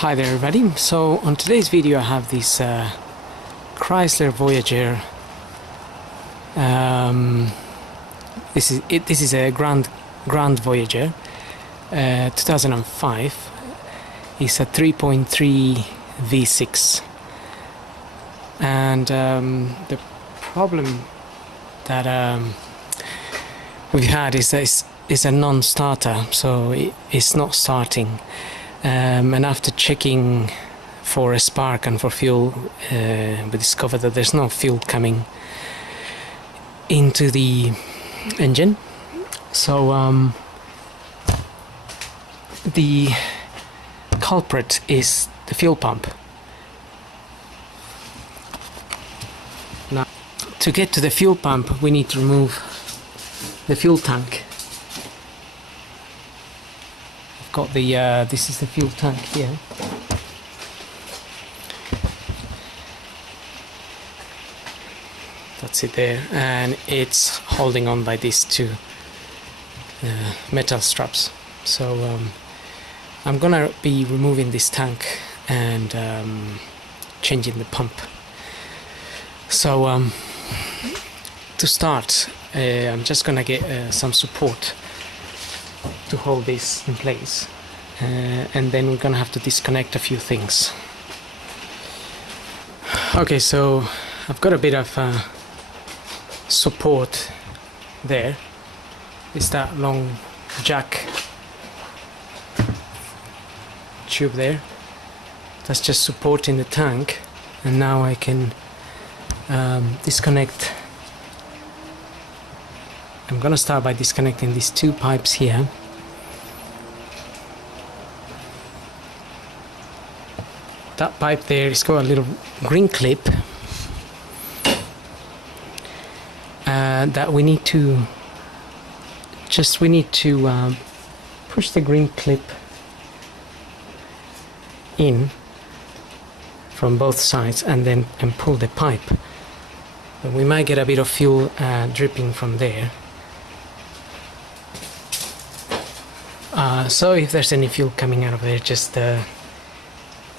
Hi there everybody. So on today's video I have this Chrysler Voyager. This is a Grand Voyager 2005. It's a 3.3 V6, and the problem that we've had is that it's a non-starter, so it's not starting. And after checking for a spark and for fuel, we discovered that there's no fuel coming into the engine. So the culprit is the fuel pump. Now, to get to the fuel pump, we need to remove the fuel tank. Got the this is the fuel tank here. That's it there, and it's holding on by these two metal straps. So I'm gonna be removing this tank and changing the pump. So to start, I'm just gonna get some support to hold this in place, and then we're gonna have to disconnect a few things. Okay, so I've got a bit of support there. It's that long jack tube there that's just supporting the tank, and now I can disconnect. I'm gonna start by disconnecting these two pipes here. That pipe there is got a little green clip that we need to push the green clip in from both sides and pull the pipe. But we might get a bit of fuel dripping from there. So if there's any fuel coming out of there, just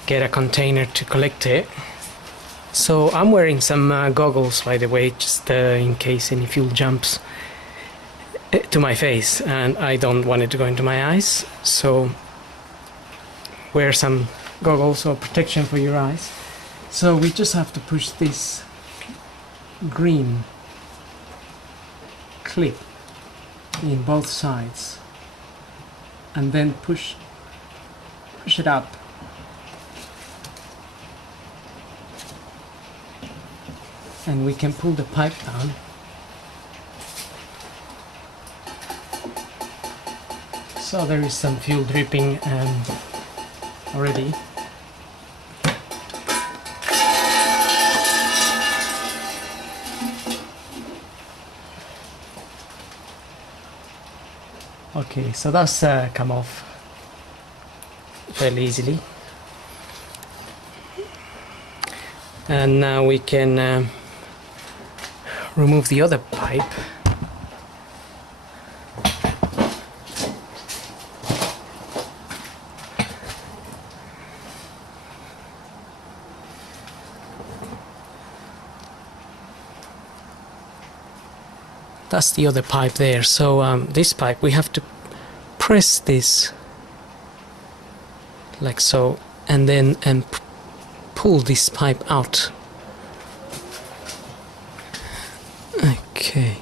get a container to collect it. So I'm wearing some goggles, by the way, just in case any fuel jumps to my face, and I don't want it to go into my eyes. So wear some goggles or protection for your eyes. So we just have to push this green clip in both sides, and then push it up. And we can pull the pipe down. So there is some fuel dripping already. Okay, so that's come off fairly easily. And now we can remove the other pipe. That's the other pipe there. So this pipe, we have to press this like so, and then pull this pipe out. Okay.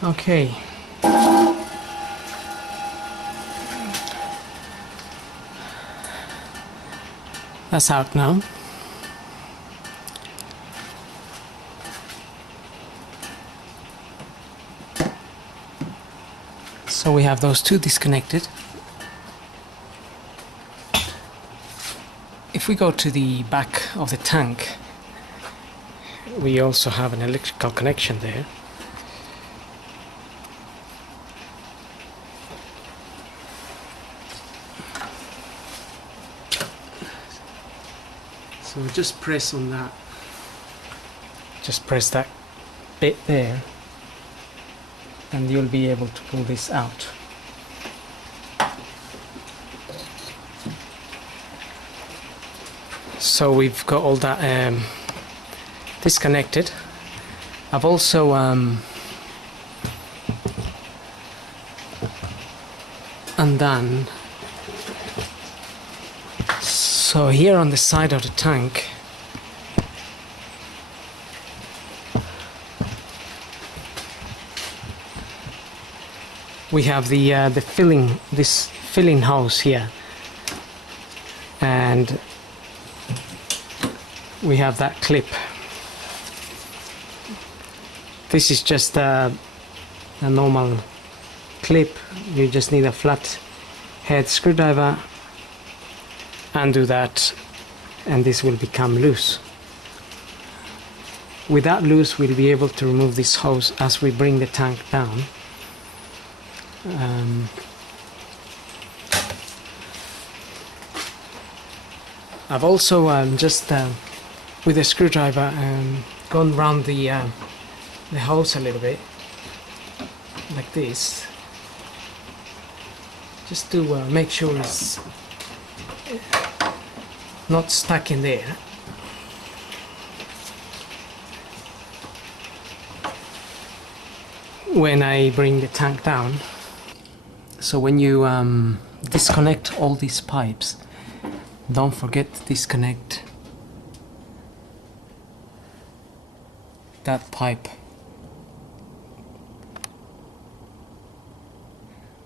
Okay. That's out now. So we have those two disconnected. If we go to the back of the tank, we also have an electrical connection there. So just press on that. Just press that bit there, and you'll be able to pull this out. So we've got all that disconnected. I've also undone. So here on the side of the tank, we have the filling, this filling hose here, and we have that clip. This is just a normal clip. You just need a flat head screwdriver, undo that, and this will become loose. With that loose, we'll be able to remove this hose as we bring the tank down. I've also just with a screwdriver gone round the hose a little bit, like this, just to make sure it's not stuck in there. When I bring the tank down. So when you disconnect all these pipes, don't forget to disconnect that pipe,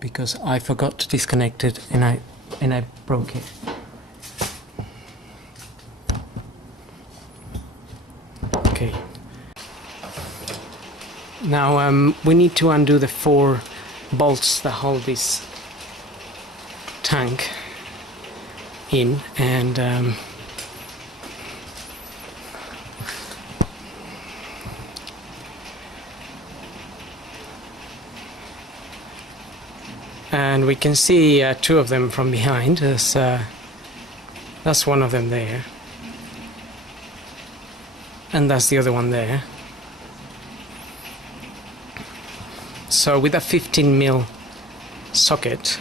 because I forgot to disconnect it and I broke it. Okay. Now we need to undo the 4 bolts that hold this tank in, and we can see 2 of them from behind. That's one of them there, and that's the other one there. So with a 15mm socket,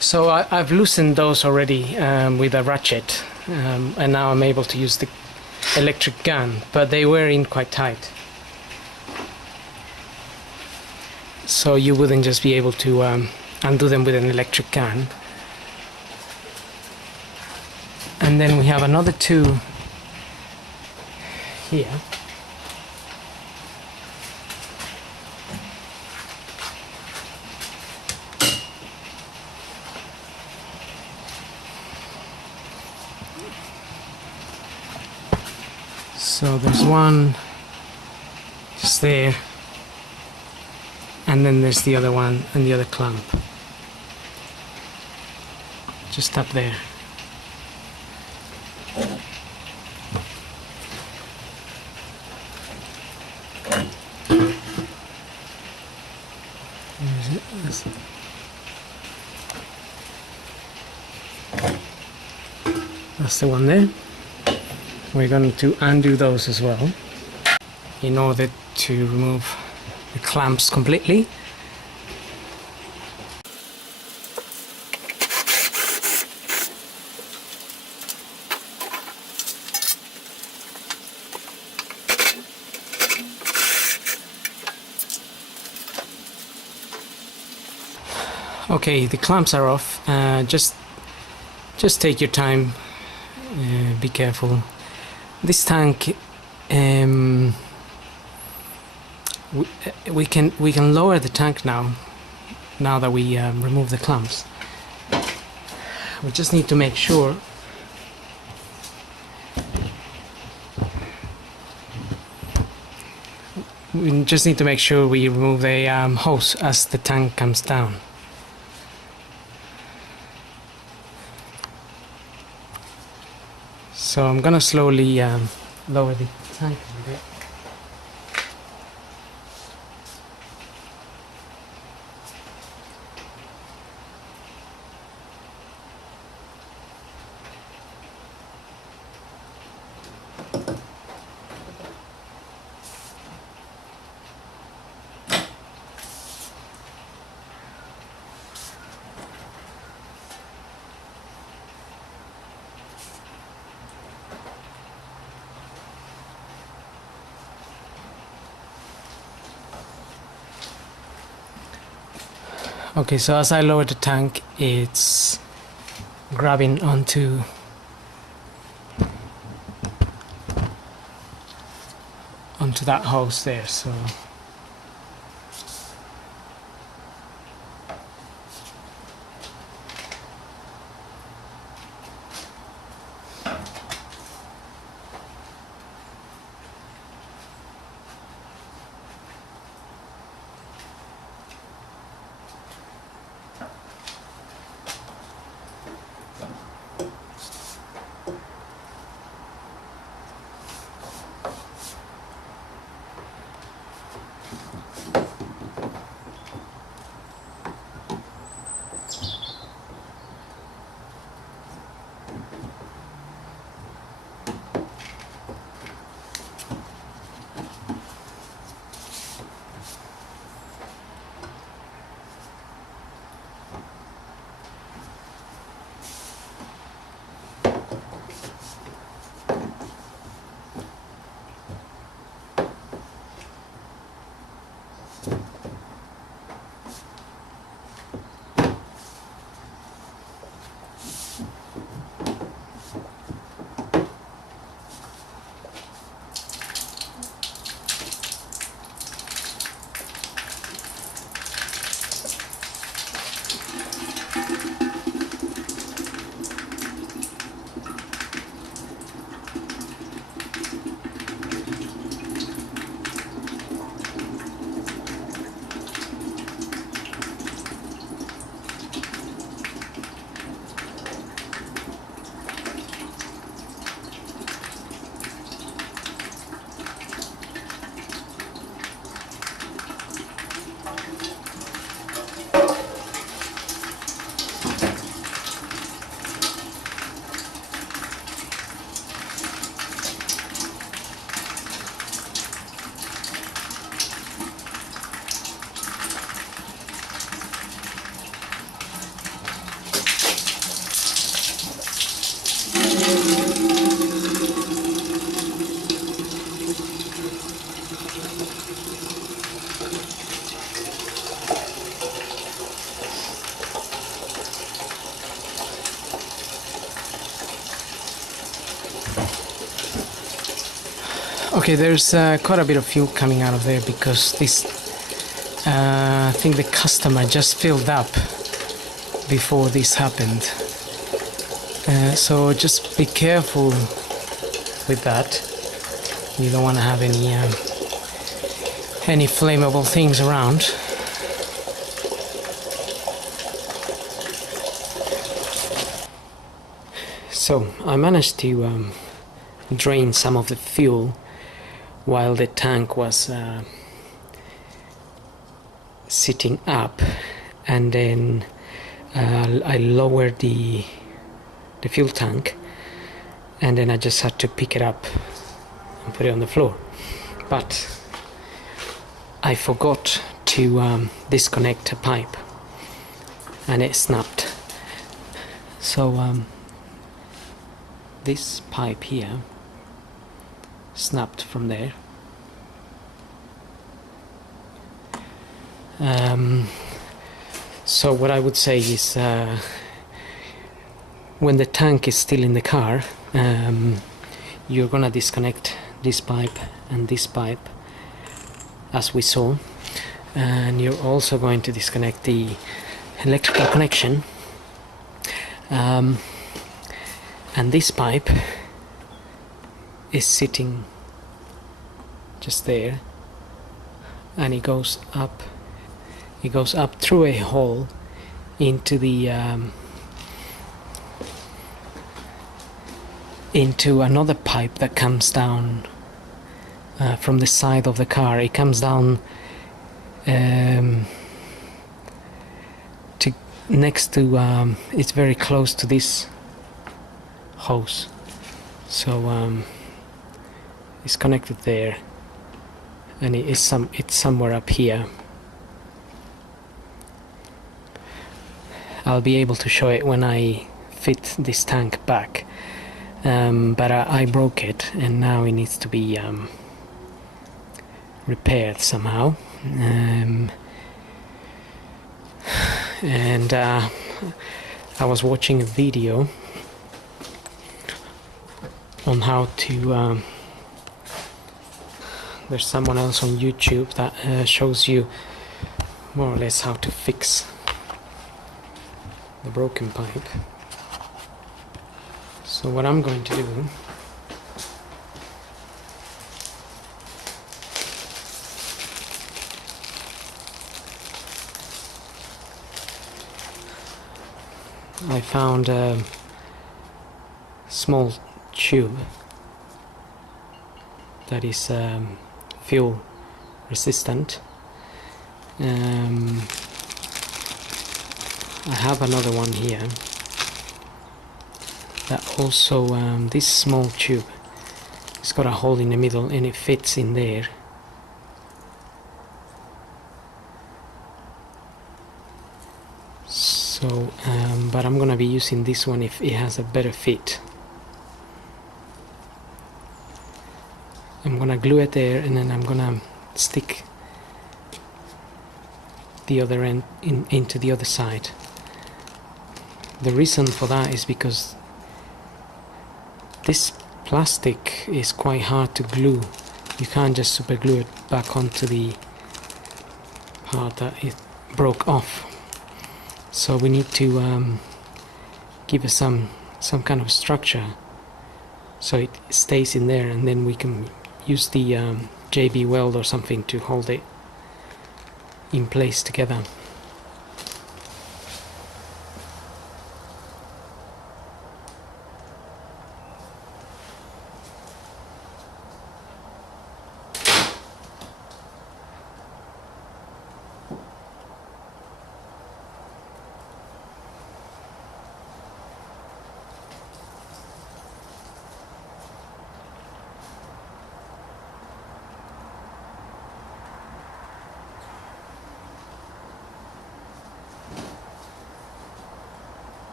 so I've loosened those already with a ratchet, and now I'm able to use the electric gun, but they were in quite tight. So you wouldn't just be able to undo them with an electric gun. And then we have another 2 here. So there's one just there, and then there's the other one and the other clamp just up there. That's the one there. We're going to undo those as well in order to remove the clamps completely. Okay, the clamps are off. Just take your time. Be careful. This tank, we can lower the tank now. Now that we remove the clamps, we just need to make sure. We just need to make sure we remove the hose as the tank comes down. So I'm gonna slowly lower the tank a bit. Okay, so as I lower the tank, it's grabbing onto that hose there, so okay, there's quite a bit of fuel coming out of there because this I think the customer just filled up before this happened. So just be careful with that. You don't want to have any flammable things around. So I managed to drain some of the fuel while the tank was sitting up, and then I lowered the fuel tank, and then I just had to pick it up and put it on the floor. But I forgot to disconnect a pipe, and it snapped. So this pipe here snapped from there. So what I would say is, when the tank is still in the car, you're gonna disconnect this pipe and this pipe, as we saw, and you're also going to disconnect the electrical connection, and this pipe is sitting just there, and it goes up through a hole into the into another pipe that comes down from the side of the car. It comes down to next to it's very close to this hose, so it's connected there, and it's somewhere up here. I'll be able to show it when I fit this tank back, but I broke it, and now it needs to be repaired somehow. And I was watching a video on how to there's someone else on YouTube that shows you more or less how to fix the broken pipe. So what I'm going to do, I found a small tube that is fuel resistant. I have another one here that also, this small tube, it's got a hole in the middle and it fits in there. So, but I'm gonna be using this one if it has a better fit. I'm gonna glue it there, and then I'm gonna stick the other end into the other side. The reason for that is because this plastic is quite hard to glue. You can't just super glue it back onto the part that it broke off. So we need to give it some kind of structure so it stays in there, and then we can use the JB weld or something to hold it in place together.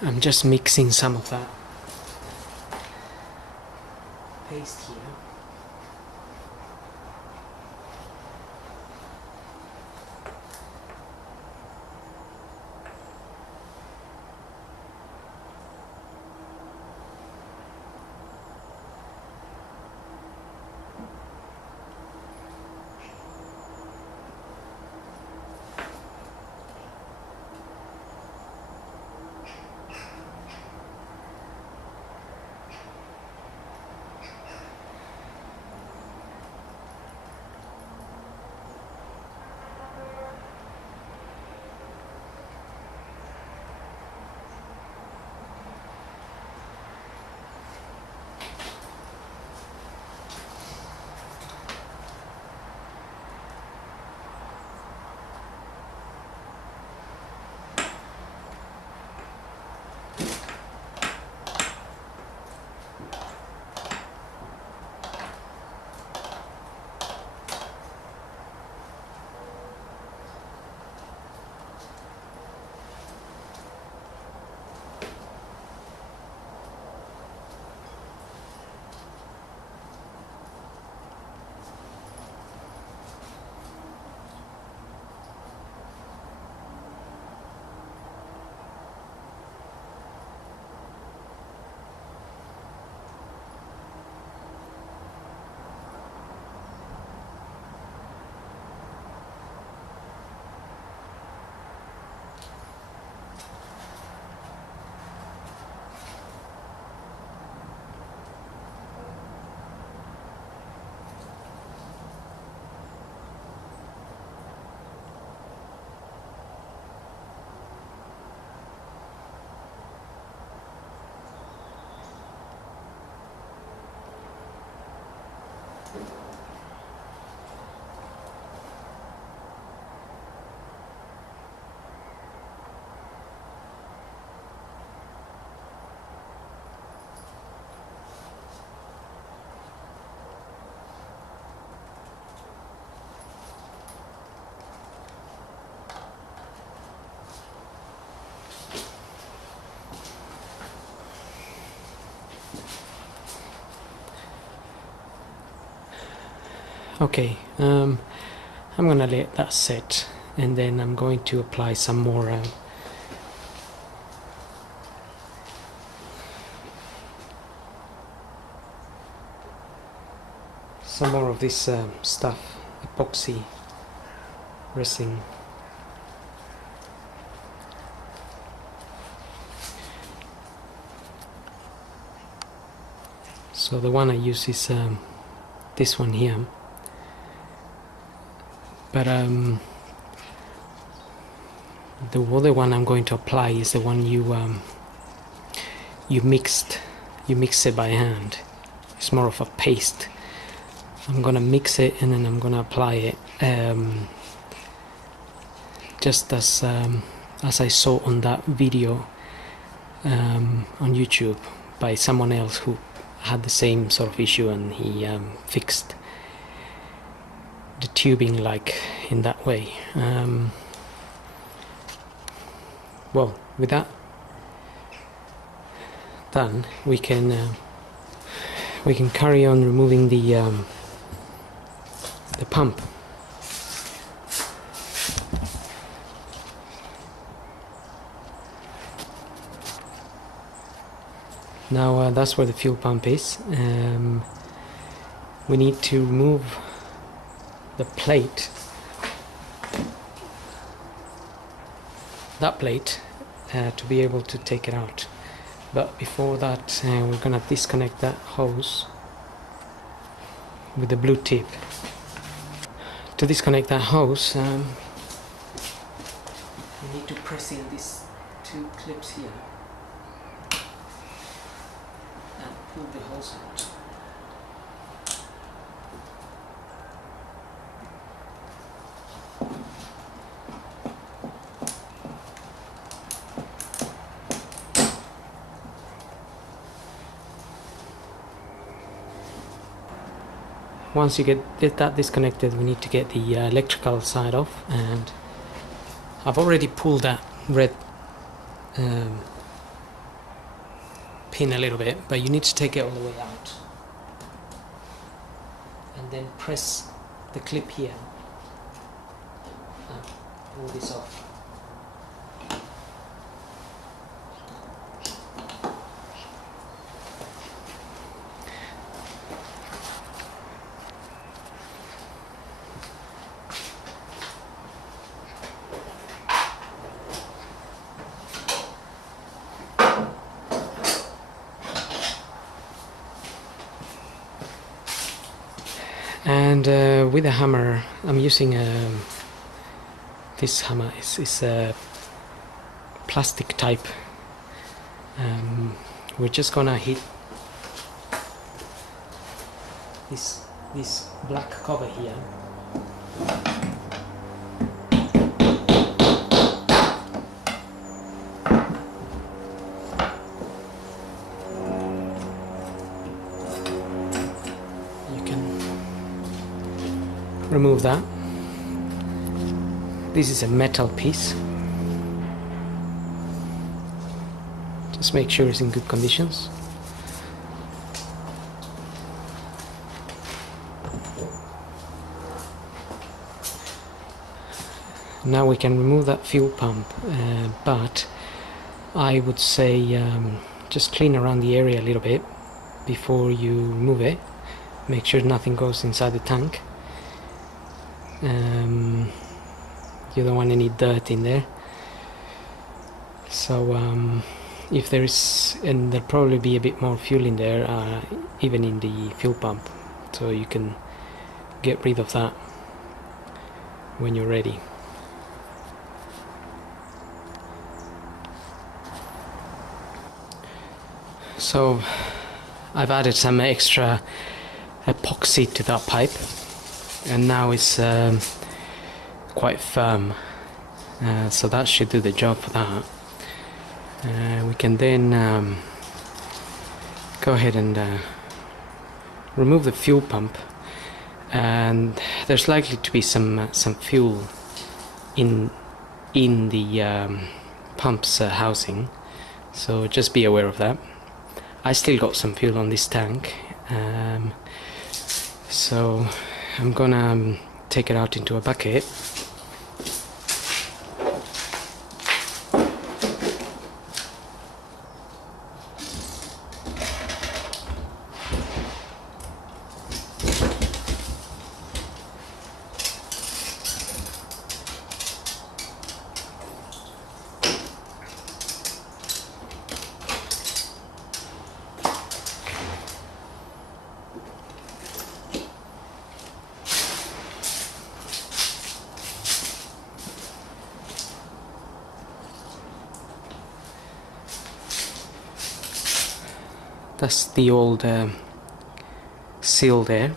I'm just mixing some of that paste here. Okay, I'm gonna let that set, and then I'm going to apply some more of this stuff, epoxy resin. So the one I use is this one here, but the other one I'm going to apply is the one you mix it by hand. It's more of a paste. I'm gonna mix it and then I'm gonna apply it just as I saw on that video on YouTube by someone else who had the same sort of issue, and he fixed the tubing like in that way. Well, with that done, we can carry on removing the pump. Now that's where the fuel pump is. We need to remove the plate, that plate, to be able to take it out. But before that, we're gonna disconnect that hose with the blue tip. To disconnect that hose, we need to press in these two clips here and pull the hose out. Once you get that disconnected, we need to get the electrical side off, and I've already pulled that red pin a little bit, but you need to take it all the way out and then press the clip here and pull this off. And with a hammer, I'm using this hammer is a plastic type. We're just gonna hit this black cover here. Remove that. This is a metal piece. Just make sure it's in good conditions. Now we can remove that fuel pump, but I would say just clean around the area a little bit before you remove it. Make sure nothing goes inside the tank. You don't want any dirt in there. So if there is, and there'll probably be a bit more fuel in there, even in the fuel pump, so you can get rid of that when you're ready. So I've added some extra epoxy to that pipe, and now it's quite firm, so that should do the job for that. We can then go ahead and remove the fuel pump, and there's likely to be some fuel in the pump's housing, so just be aware of that. I still got some fuel on this tank, so I'm gonna take it out into a bucket. That's the old seal there.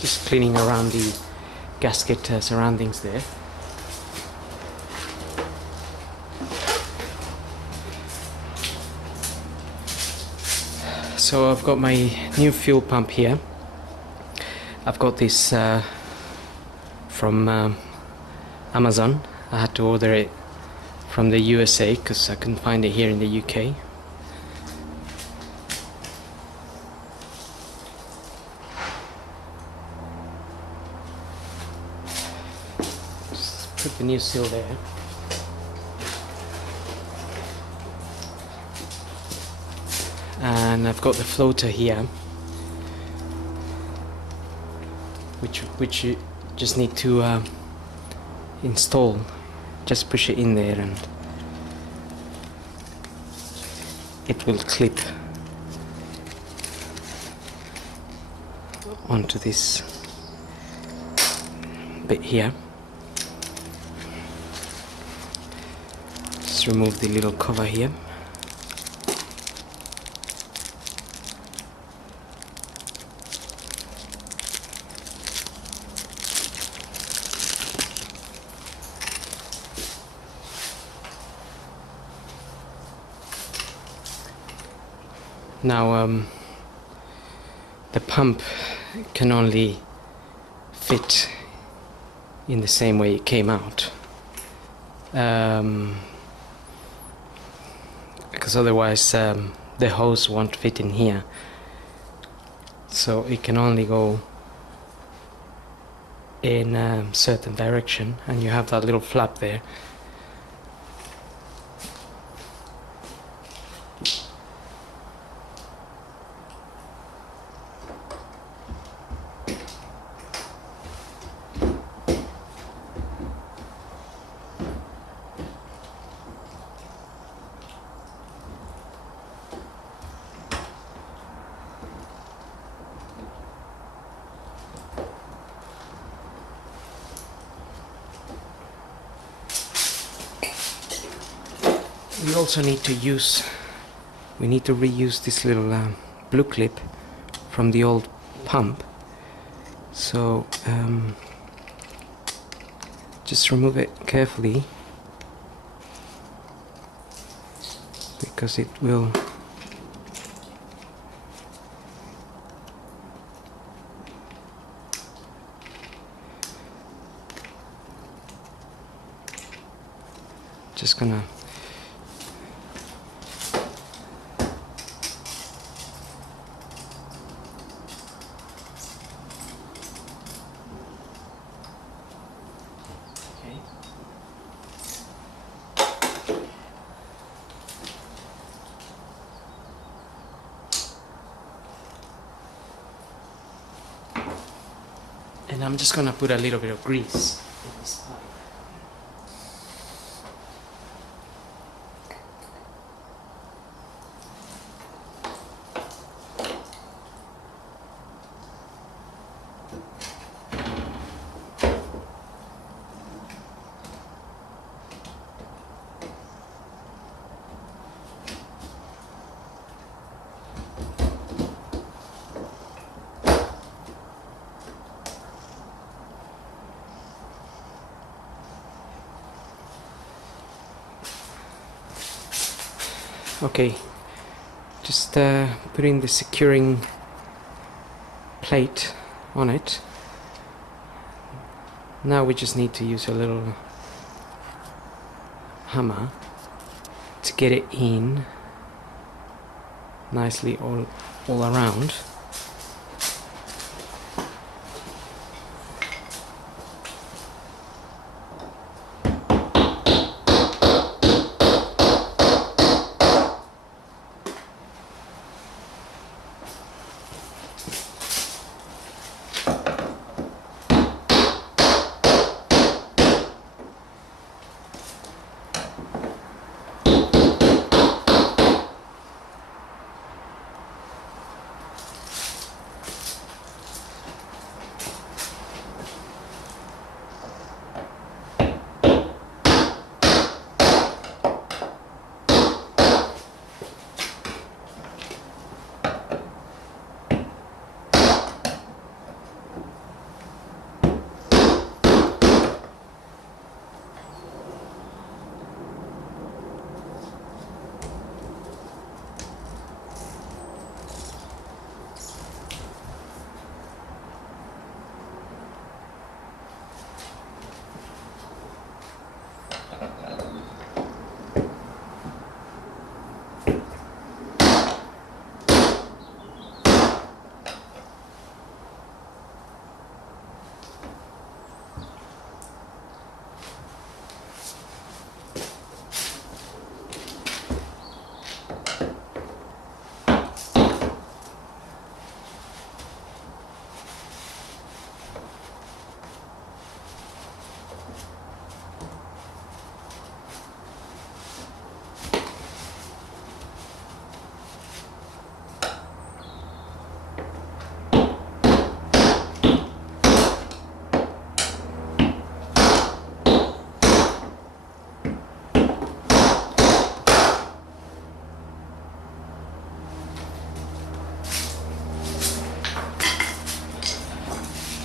Just cleaning around the gasket surroundings there. So I've got my new fuel pump here. I've got this from Amazon. I had to order it from the USA because I couldn't find it here in the UK. Put the new seal there. And I've got the floater here, which you just need to install. Just push it in there and it will clip onto this bit here. Just remove the little cover here. Now the pump can only fit in the same way it came out, because otherwise the hose won't fit in here, so it can only go in a certain direction, and you have that little flap there. We also need to reuse this little blue clip from the old pump, so just remove it carefully, because it will gonna and I'm just gonna put a little bit of grease in this pipe. Okay, just putting the securing plate on it. Now we just need to use a little hammer to get it in nicely all around.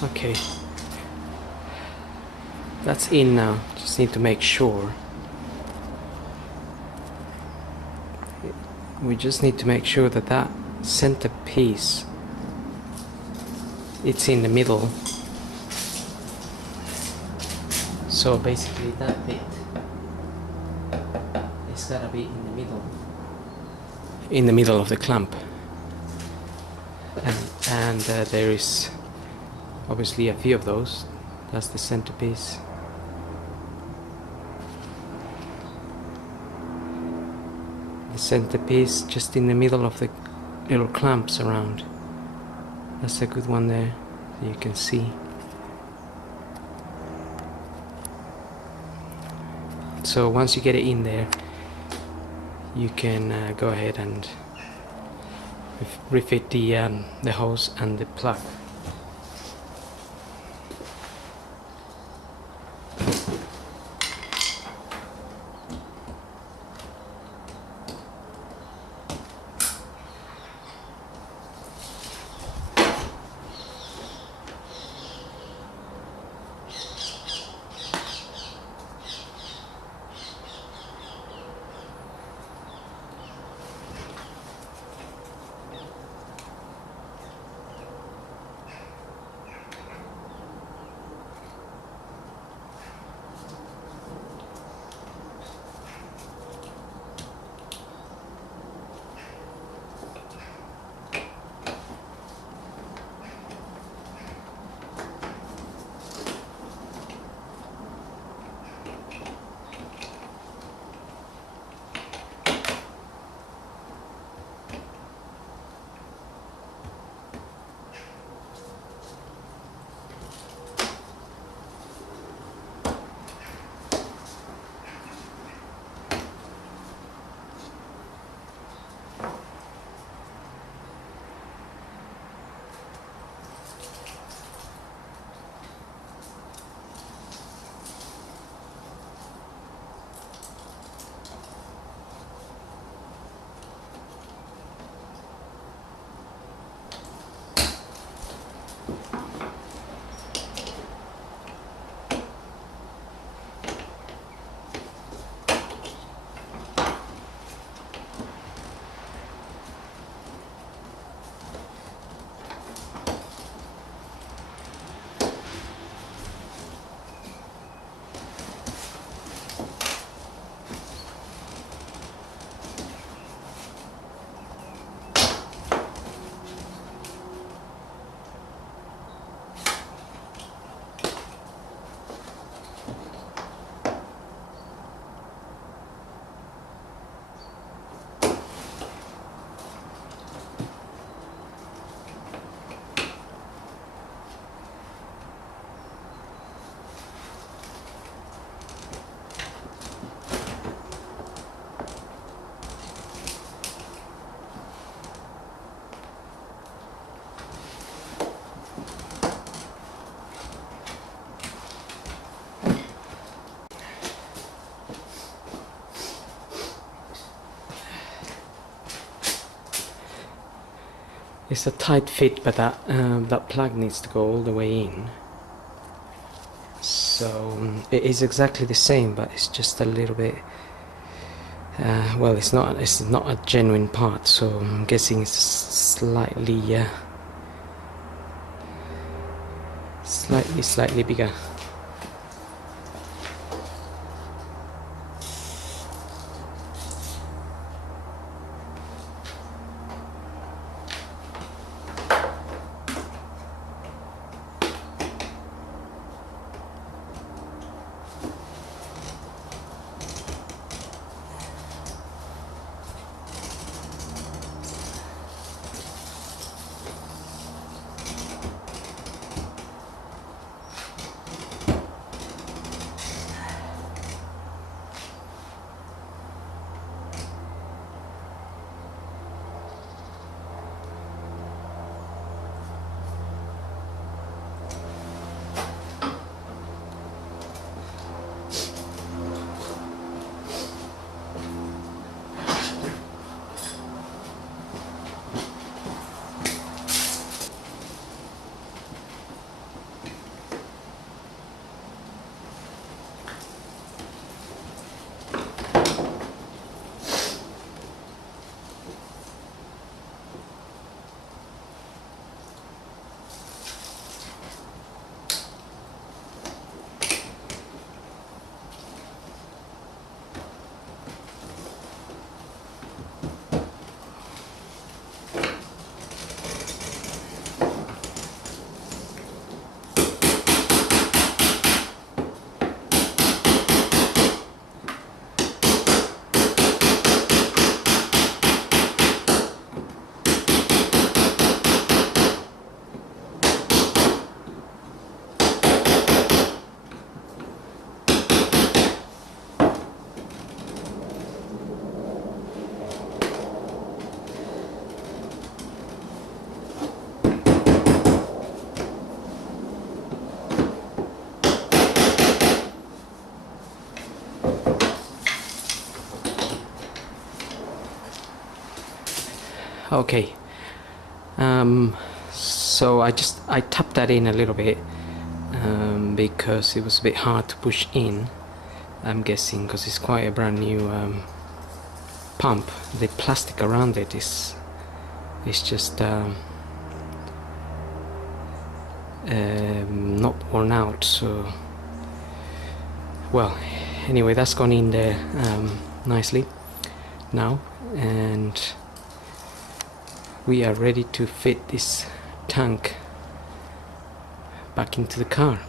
Okay, that's in now. Just need to make sure. We just need to make sure that that center piece, it's in the middle. So basically that bit is gotta be in the middle of the clamp, and there is obviously a few of those. That's the centerpiece. The centerpiece just in the middle of the little clamps around. That's a good one there, you can see. So once you get it in there, you can go ahead and refit the hose and the plug. It's a tight fit, but that plug needs to go all the way in. So it is exactly the same, but it's just a little bit. Well, it's not a genuine part, so I'm guessing it's slightly bigger. Okay, so I tapped that in a little bit because it was a bit hard to push in, I'm guessing, because it's quite a brand new pump. The plastic around it is just not worn out, so well, anyway, that's gone in there nicely now, and we are ready to fit this tank back into the car.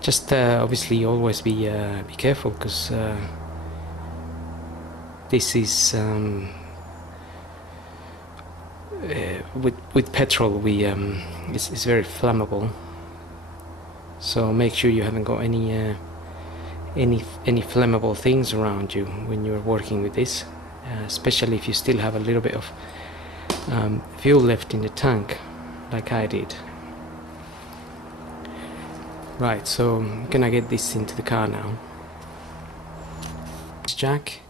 Just obviously always be careful, because this is with petrol, it's very flammable, so make sure you haven't got any flammable things around you when you're working with this, especially if you still have a little bit of fuel left in the tank, like I did. Right, so I'm gonna get this into the car now. This jack,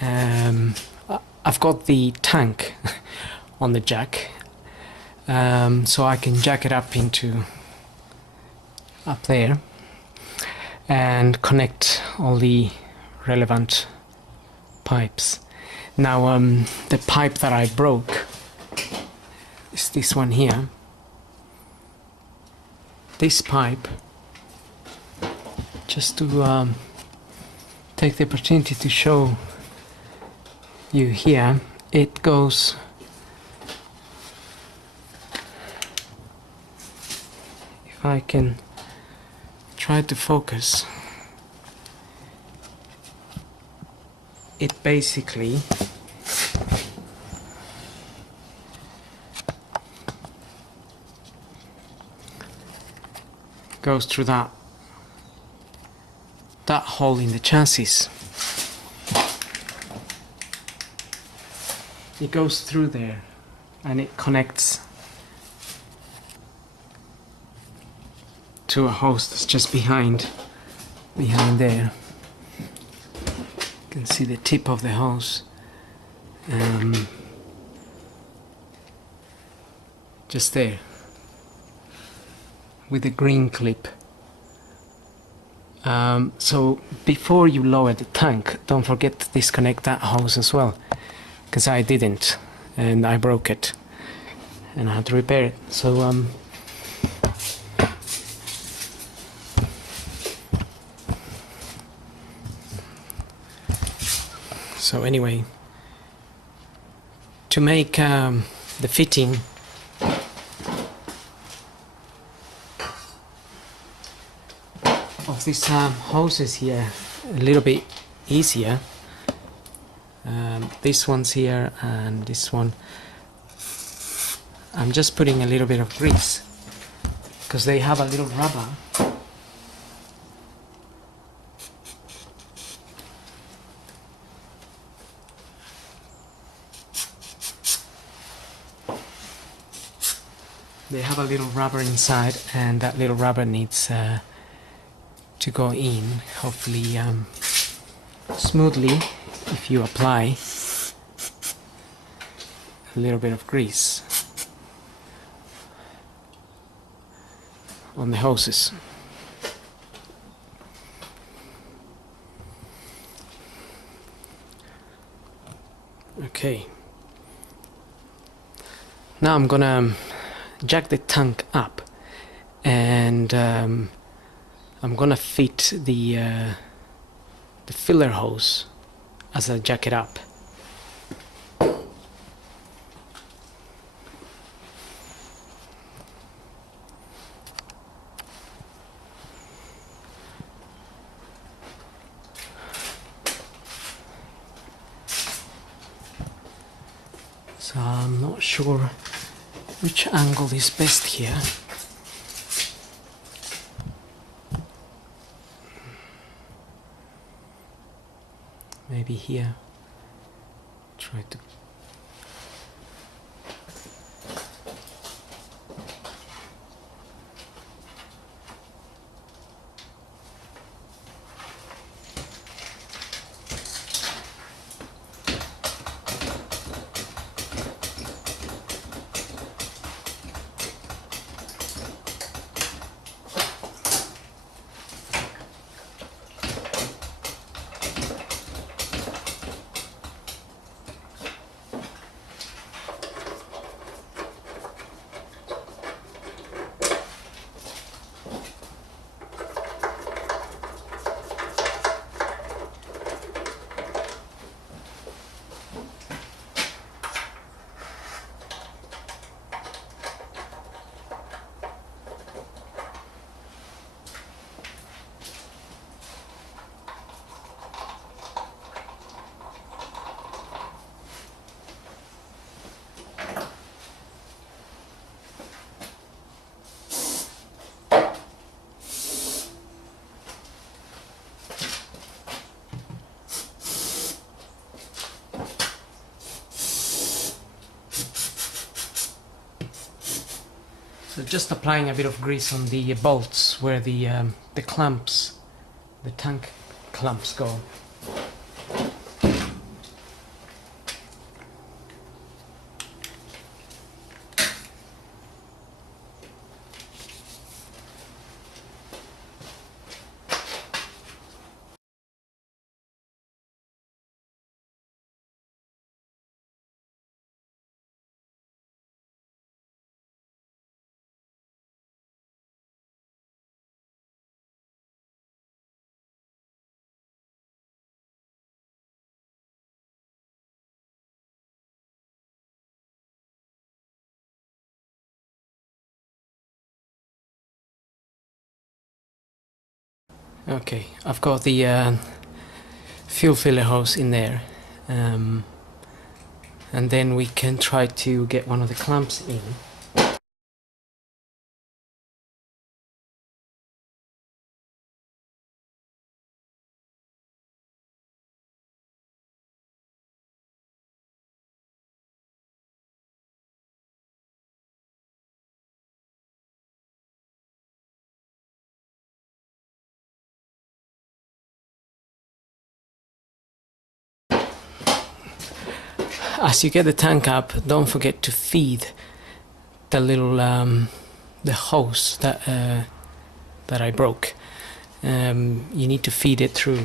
I've got the tank on the jack, so I can jack it up there and connect all the relevant pipes. Now the pipe that I broke is this one here. This pipe, just to take the opportunity to show you here, it goes if I can try to focus, it basically goes through that hole in the chassis. It goes through there and it connects to a hose that's just behind there. can see the tip of the hose. Just there, with the green clip. So before you lower the tank, don't forget to disconnect that hose as well, because I didn't, and I broke it, and I had to repair it. So anyway, to make the fitting of these hoses here a little bit easier, this one's here and this one, I'm just putting a little bit of grease because they have a little rubber. They have a little rubber inside, and that little rubber needs to go in, hopefully smoothly, if you apply a little bit of grease on the hoses. Okay, now I'm gonna jack the tank up, and I'm gonna fit the filler hose as I jack it up. So I'm not sure which angle is best here. Maybe here. Try to. So just applying a bit of grease on the bolts where the clamps, the tank clamps go. Okay, I've got the fuel filler hose in there, and then we can try to get one of the clamps in. as you get the tank up, don't forget to feed the little the hose that I broke. You need to feed it through.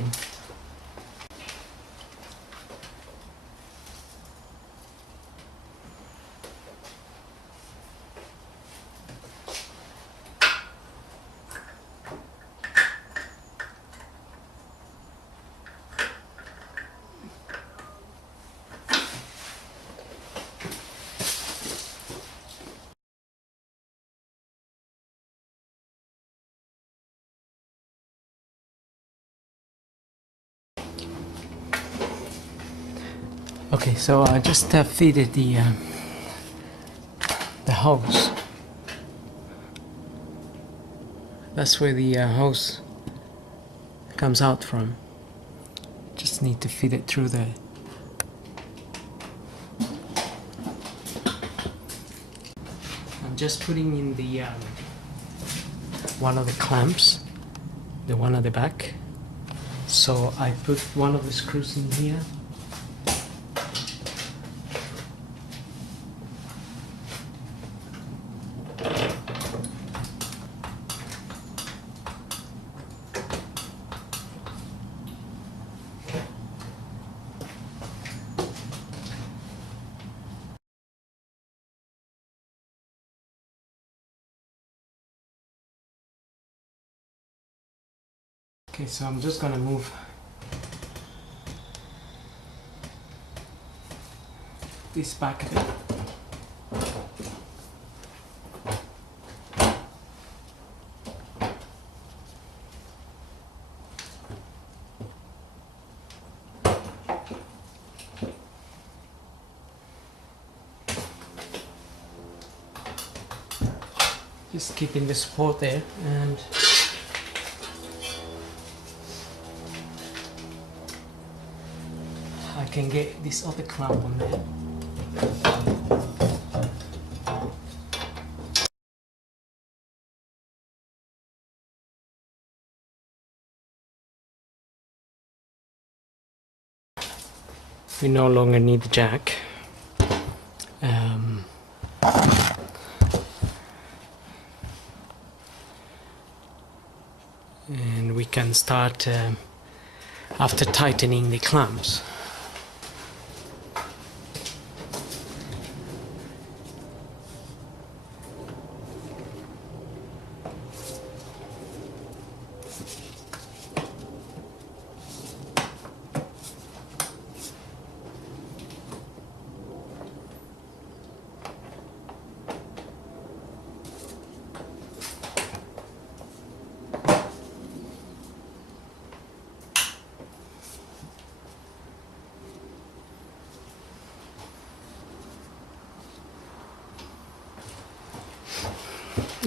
Okay, so I just feeded the hose. That's where the hose comes out from. Just need to feed it through there. I'm just putting in the one of the clamps, the one at the back. So I put one of the screws in here. Okay, so I'm just gonna move this back a bit. Just keeping the support there, and I can get this other clamp on there. We no longer need the jack. And we can start after tightening the clamps.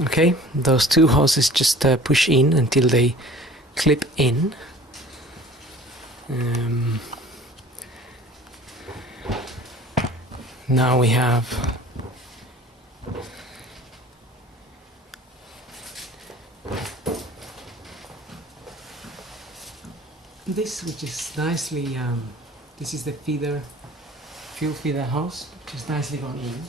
Okay, those two hoses just push in until they clip in. Now we have this, which is nicely, this is the fuel feeder hose, which is nicely gone in.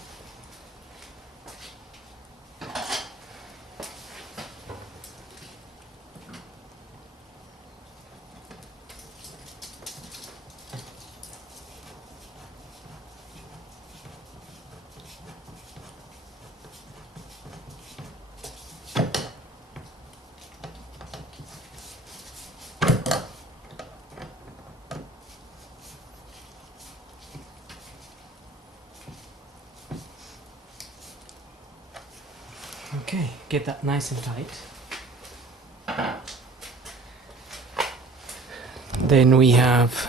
Okay, get that nice and tight. Then we have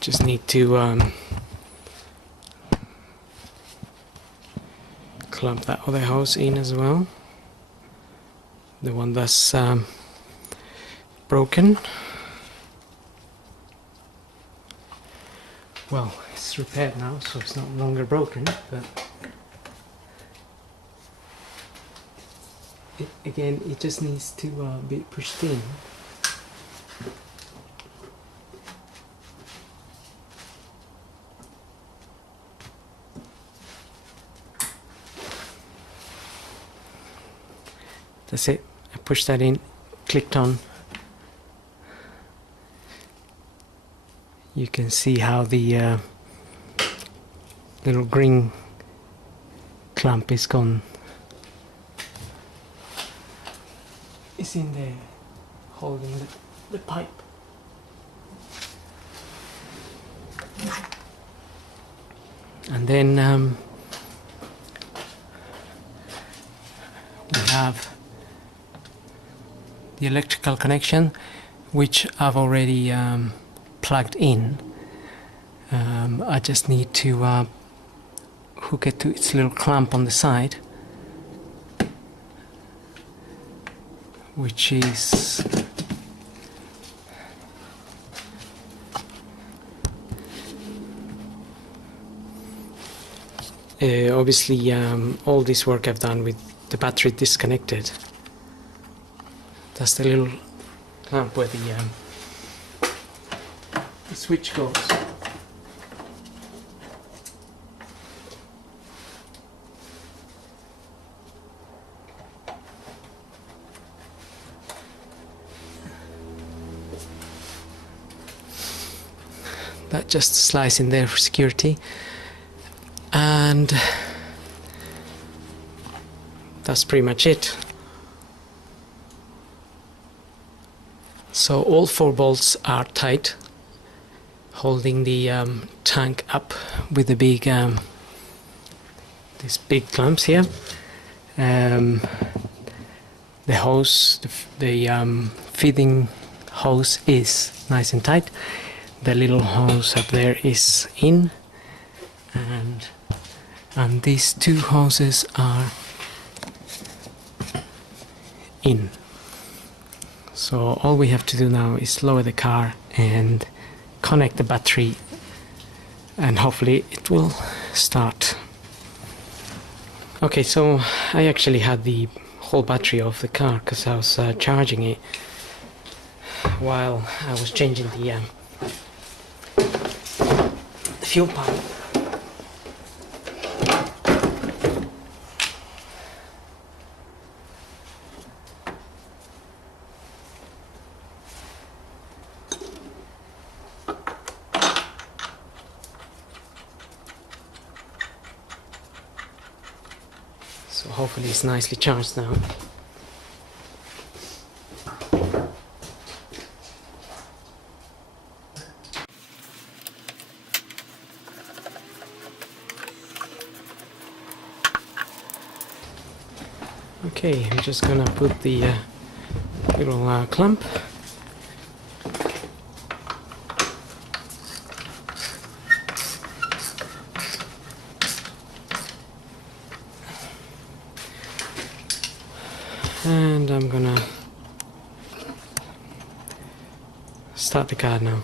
just need to clamp that other hose in as well, the one that's broken. Well, it's repaired now, so it's no longer broken, but again, it just needs to be pushed in. That's it. I pushed that in, clicked on. You can see how the little green clamp is gone. It's in there holding the pipe. And then we have the electrical connection, which I've already plugged in. I just need to hook it to its little clamp on the side, which is obviously all this work I've done with the battery disconnected. That's the little clamp where the switch goes. That just slides in there for security, and that's pretty much it. So all 4 bolts are tight, holding the tank up with the big these big clamps here. The hose, the feeding hose is nice and tight. The little hose up there is in, and these 2 hoses are in. So all we have to do now is lower the car and connect the battery, and hopefully it will start. Okay, so I actually had the whole battery off the car because I was charging it while I was changing the fuel pump. So hopefully it's nicely charged now. Okay, I'm just gonna put the little clamp. And I'm gonna start the car now.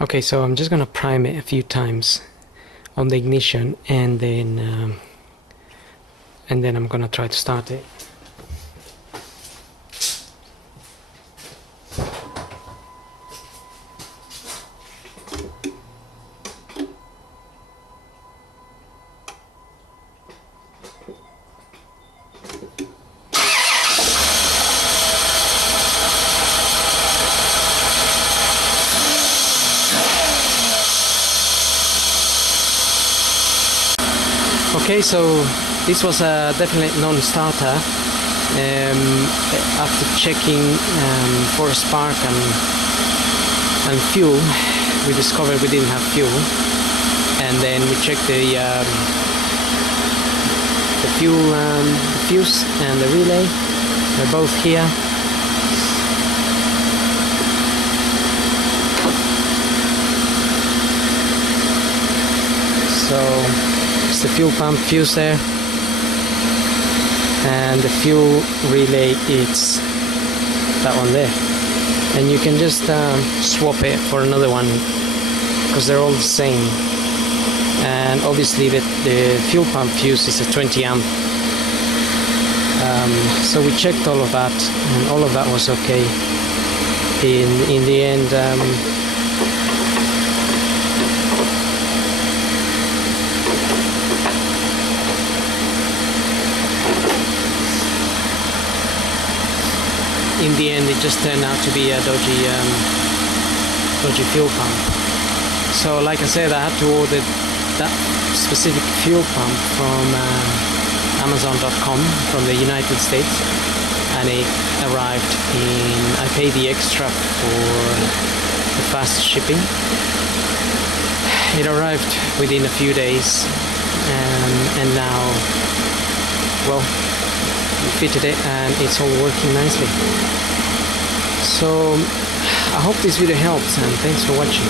Okay, so I'm just gonna prime it a few times on the ignition, and then I'm gonna try to start it. Okay, so this was a definite non-starter. After checking for a spark and fuel, we discovered we didn't have fuel, and then we checked the fuel fuse and the relay. They're both here. So the fuel pump fuse there, and the fuel relay, it's that one there, and you can just swap it for another one because they're all the same. And obviously the fuel pump fuse is a 20 amp So we checked all of that, and all of that was okay. In the end, it just turned out to be a dodgy fuel pump. So like I said, I had to order that specific fuel pump from Amazon.com from the United States, and it arrived I paid the extra for the fast shipping. It arrived within a few days, and now, well, we fitted it and it's all working nicely. So I hope this video helps, and thanks for watching.